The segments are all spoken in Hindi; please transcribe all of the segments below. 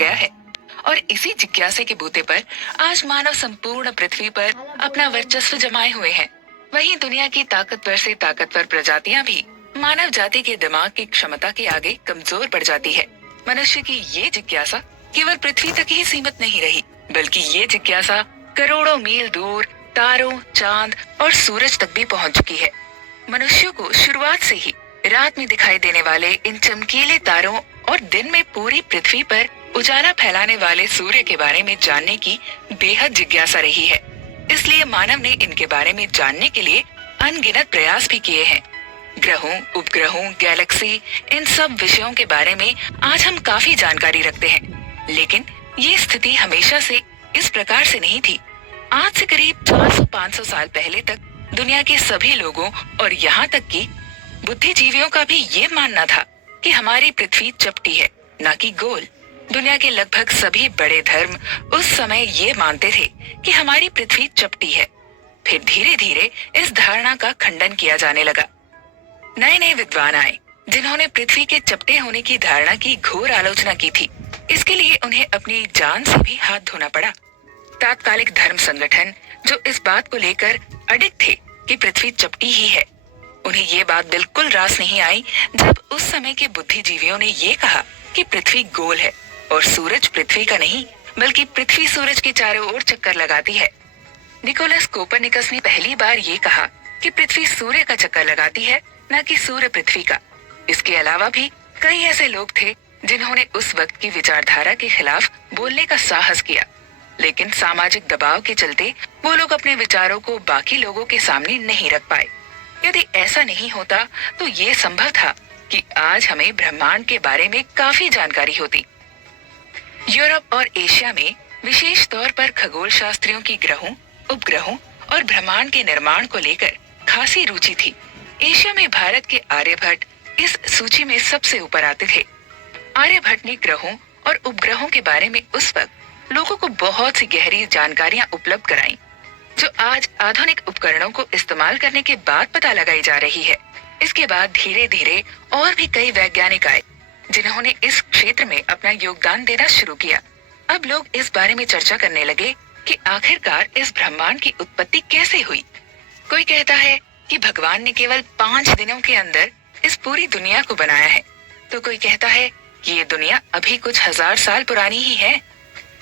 गया है और इसी जिज्ञासा के बूते पर आज मानव संपूर्ण पृथ्वी पर अपना वर्चस्व जमाए हुए हैं। वहीं दुनिया की ताकतवर से ताकतवर प्रजातियां भी मानव जाति के दिमाग की क्षमता के आगे कमजोर पड़ जाती है। मनुष्य की ये जिज्ञासा केवल पृथ्वी तक ही सीमित नहीं रही, बल्कि ये जिज्ञासा करोड़ों मील दूर तारों, चांद और सूरज तक भी पहुंच चुकी है। मनुष्यों को शुरुआत से ही रात में दिखाई देने वाले इन चमकीले तारों और दिन में पूरी पृथ्वी पर उजाला फैलाने वाले सूर्य के बारे में जानने की बेहद जिज्ञासा रही है। इसलिए मानव ने इनके बारे में जानने के लिए अनगिनत प्रयास भी किए हैं। ग्रहों, उपग्रहों, गैलेक्सी, इन सब विषयों के बारे में आज हम काफी जानकारी रखते हैं, लेकिन ये स्थिति हमेशा से इस प्रकार से नहीं थी। आज से करीब 400-500 साल पहले तक दुनिया के सभी लोगों और यहाँ तक कि बुद्धिजीवियों का भी ये मानना था कि हमारी पृथ्वी चपटी है, न कि गोल। दुनिया के लगभग सभी बड़े धर्म उस समय ये मानते थे कि हमारी पृथ्वी चपटी है। फिर धीरे धीरे इस धारणा का खंडन किया जाने लगा। नए नए विद्वान आए जिन्होंने पृथ्वी के चपटे होने की धारणा की घोर आलोचना की थी। इसके लिए उन्हें अपनी जान से भी हाथ धोना पड़ा। तात्कालिक धर्म संगठन जो इस बात को लेकर अडिग थे कि पृथ्वी चपटी ही है, उन्हें ये बात बिल्कुल रास नहीं आई जब उस समय के बुद्धिजीवियों ने ये कहा कि पृथ्वी गोल है और सूरज पृथ्वी का नहीं बल्कि पृथ्वी सूरज के चारों ओर चक्कर लगाती है। निकोलस कोपरनिकस ने पहली बार ये कहा कि पृथ्वी सूर्य का चक्कर लगाती है, न कि सूर्य पृथ्वी का। इसके अलावा भी कई ऐसे लोग थे जिन्होंने उस वक्त की विचारधारा के खिलाफ बोलने का साहस किया, लेकिन सामाजिक दबाव के चलते वो लोग अपने विचारों को बाकी लोगों के सामने नहीं रख पाए। यदि ऐसा नहीं होता तो ये संभव था कि आज हमें ब्रह्मांड के बारे में काफी जानकारी होती। यूरोप और एशिया में विशेष तौर पर खगोल शास्त्रियों की ग्रहों, उपग्रहों और ब्रह्मांड के निर्माण को लेकर खासी रुचि थी। एशिया में भारत के आर्यभट्ट इस सूची में सबसे ऊपर आते थे। आर्यभट्ट ने ग्रहों और उपग्रहों के बारे में उस वक्त लोगों को बहुत सी गहरी जानकारियां उपलब्ध कराईं, जो आज आधुनिक उपकरणों को इस्तेमाल करने के बाद पता लगाई जा रही है। इसके बाद धीरे धीरे और भी कई वैज्ञानिक आए जिन्होंने इस क्षेत्र में अपना योगदान देना शुरू किया। अब लोग इस बारे में चर्चा करने लगे कि आखिरकार इस ब्रह्मांड की उत्पत्ति कैसे हुई। कोई कहता है कि भगवान ने केवल 5 दिनों के अंदर इस पूरी दुनिया को बनाया है, तो कोई कहता है कि ये दुनिया अभी कुछ 1000 साल पुरानी ही है।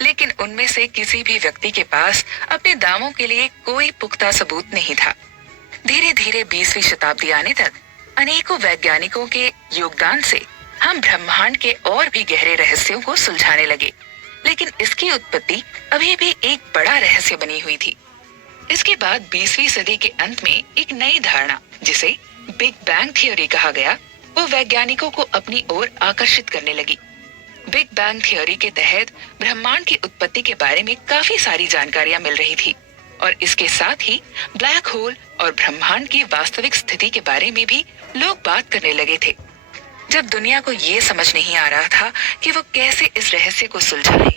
लेकिन उनमें से किसी भी व्यक्ति के पास अपने दावों के लिए कोई पुख्ता सबूत नहीं था। धीरे धीरे 20वीं शताब्दी आने तक अनेकों वैज्ञानिकों के योगदान से हम ब्रह्मांड के और भी गहरे रहस्यों को सुलझाने लगे, लेकिन इसकी उत्पत्ति अभी भी एक बड़ा रहस्य बनी हुई थी। इसके बाद 20वीं सदी के अंत में एक नई धारणा, जिसे बिग बैंग थ्योरी कहा गया, वो वैज्ञानिकों को अपनी ओर आकर्षित करने लगी। बिग बैंग थ्योरी के तहत ब्रह्मांड की उत्पत्ति के बारे में काफी सारी जानकारियां मिल रही थी और इसके साथ ही ब्लैक होल और ब्रह्मांड की वास्तविक स्थिति के बारे में भी लोग बात करने लगे थे। जब दुनिया को ये समझ नहीं आ रहा था कि वो कैसे इस रहस्य को सुलझाए,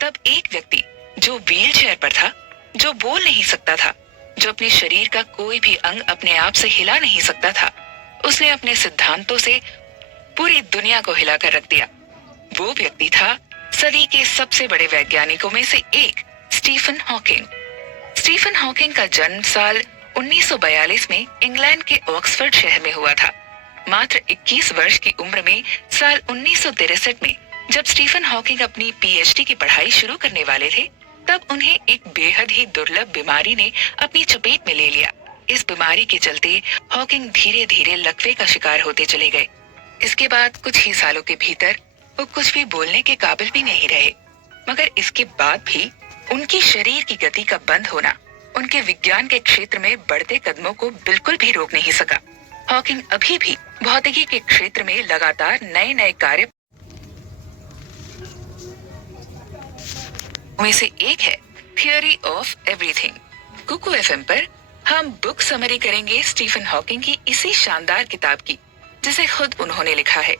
तब एक व्यक्ति जो व्हील चेयर पर था, जो बोल नहीं सकता था, जो अपने शरीर का कोई भी अंग अपने आप से हिला नहीं सकता था, उसने अपने सिद्धांतों से पूरी दुनिया को हिलाकर रख दिया। वो व्यक्ति था सदी के सबसे बड़े वैज्ञानिकों में से एक, स्टीफन हॉकिंग। स्टीफन हॉकिंग का जन्म साल 1942 में इंग्लैंड के ऑक्सफोर्ड शहर में हुआ था। मात्र 21 वर्ष की उम्र में साल 1963 में जब स्टीफन हॉकिंग अपनी पीएचडी की पढ़ाई शुरू करने वाले थे, तब उन्हें एक बेहद ही दुर्लभ बीमारी ने अपनी चपेट में ले लिया। इस बीमारी के चलते हॉकिंग धीरे धीरे लकवे का शिकार होते चले गए। इसके बाद कुछ ही सालों के भीतर वो कुछ भी बोलने के काबिल भी नहीं रहे, मगर इसके बाद भी उनकी शरीर की गति का बंद होना उनके विज्ञान के क्षेत्र में बढ़ते कदमों को बिल्कुल भी रोक नहीं सका। हॉकिंग अभी भी भौतिकी के क्षेत्र में लगातार नए नए कार्य में से एक है theory of everything. Kuku FM पर हम बुक समरी करेंगे स्टीफन हॉकिंग की इसी शानदार किताब की, जिसे खुद उन्होंने लिखा है।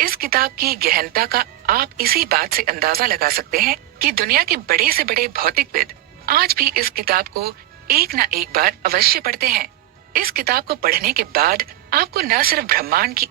इस किताब की गहनता का आप इसी बात से अंदाजा लगा सकते हैं कि दुनिया के बड़े से बड़े भौतिकविद आज भी इस किताब को एक न एक बार अवश्य पढ़ते हैं। इस किताब को पढ़ने के बाद आपको न सिर्फ ब्रह्मांड की